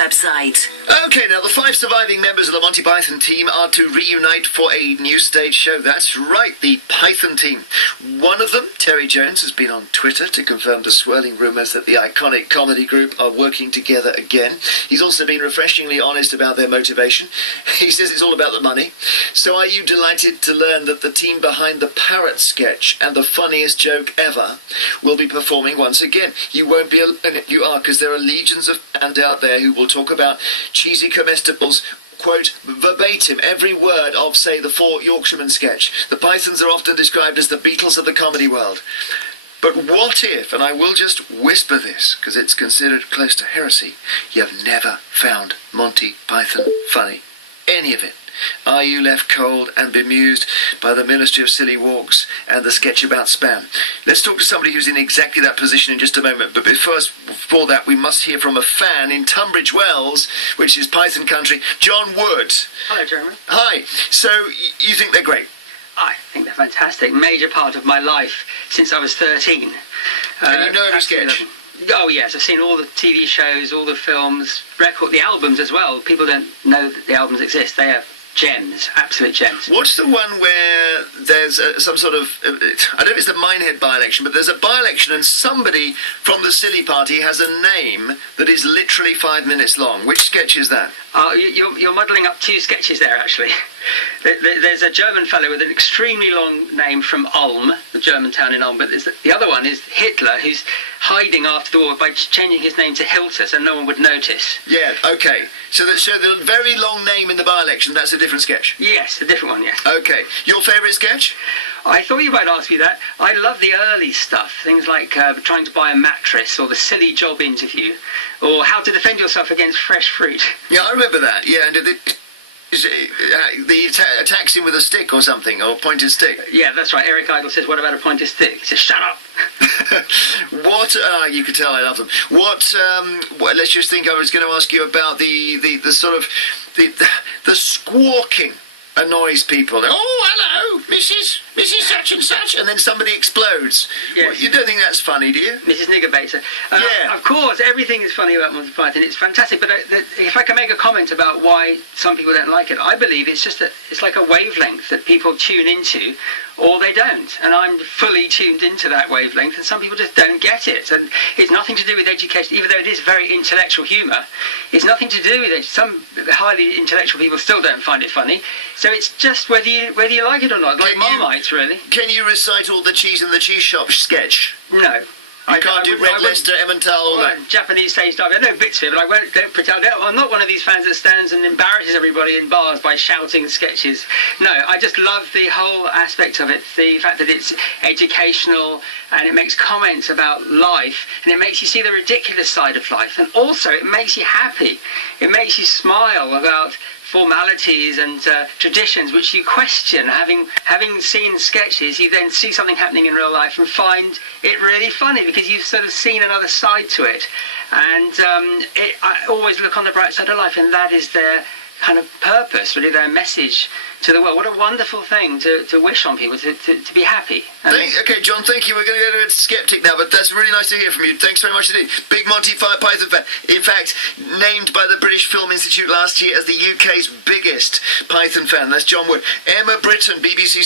website. Okay, now the 5 surviving members of the Monty Python team are to reunite for a new stage show. That's right, the Python team. One of them, Terry Jones, has been on Twitter to confirm the swirling rumours that the iconic comedy group are working together again. He's also been refreshingly honest about their motivation. He says it's all about the money. So are you delighted to learn that the team behind the parrot sketch and the funniest joke ever will be performing once again? You won't be, you are, because there are legions of fans out there who will talk about cheesy comestibles, quote, verbatim, every word of, say, the 4 Yorkshiremen sketch. The Pythons are often described as the Beatles of the comedy world. But what if, and I will just whisper this, because it's considered close to heresy, you've never found Monty Python funny? Any of it? Are you left cold and bemused by the Ministry of Silly Walks and the sketch about spam? Let's talk to somebody who's in exactly that position in just a moment. But before that, we must hear from a fan in Tunbridge Wells, which is Python country, John Wood. Hello, Jeremy. Hi. So, you think they're great? I think they're fantastic. Major part of my life since I was 13. And you know every sketch? Oh yes, I've seen all the TV shows, all the films, the albums as well. People don't know that the albums exist. They are gems, absolute gems. What's the one where there's some sort of, I don't know if it's the Minehead by-election, but there's a by-election and somebody from the Silly Party has a name that is literally 5 minutes long. Which sketch is that? You're muddling up 2 sketches there, actually. There's a German fellow with an extremely long name from Ulm, the German town in Ulm, but the other one is Hitler, who's hiding after the war by changing his name to Hilter so no one would notice. Yeah, okay. So the very long name in the by-election, that's a different sketch? Yes, a different one, yes. Okay. Your favourite sketch? I thought you might ask me that. I love the early stuff, things like trying to buy a mattress, or the silly job interview, or how to defend yourself against fresh fruit. Yeah, I remember that. Yeah, and the attacks him with a stick or something, or pointed stick. Yeah, that's right. Eric Idle says, "What about a pointed stick?" He says, "Shut up." What? You could tell I love them. What? Let's just think. I was going to ask you about the sort of the squawking annoys people. Oh, hello, Mrs. Such and Such, and then somebody explodes. Yes. Well, you don't think that's funny, do you? Mrs. Niggerbaiter. Yeah. Of course, everything is funny about Monty Python. It's fantastic. But if I can make a comment about why some people don't like it, I believe it's just that it's like a wavelength that people tune into, or they don't. And I'm fully tuned into that wavelength, and some people just don't get it. And it's nothing to do with education, even though it is very intellectual humour. It's nothing to do with it. Some highly intellectual people still don't find it funny. So it's just whether you like it or not, like Marmite, really. Can you recite all the cheese in the cheese shop sketch? No. I can't do Red Leicester, Emmental, all that. Japanese stage dive. I know bits of it, but don't pretend. I'm not one of these fans that stands and embarrasses everybody in bars by shouting sketches. No, I just love the whole aspect of it. The fact that it's educational and it makes comments about life and it makes you see the ridiculous side of life. And also it makes you happy. It makes you smile about formalities and traditions which you question. Having seen sketches, you then see something happening in real life and find it really funny because you've sort of seen another side to it. And I always look on the bright side of life, and that is their kind of purpose, really, their message to the world. What a wonderful thing to wish on people, to be happy. Okay, John, thank you. We're going to go to a skeptic now, but that's really nice to hear from you. Thanks very much indeed. Big Monty Python fan. In fact, named by the British Film Institute last year as the UK's biggest Python fan. That's John Wood. Emma Britton, BBC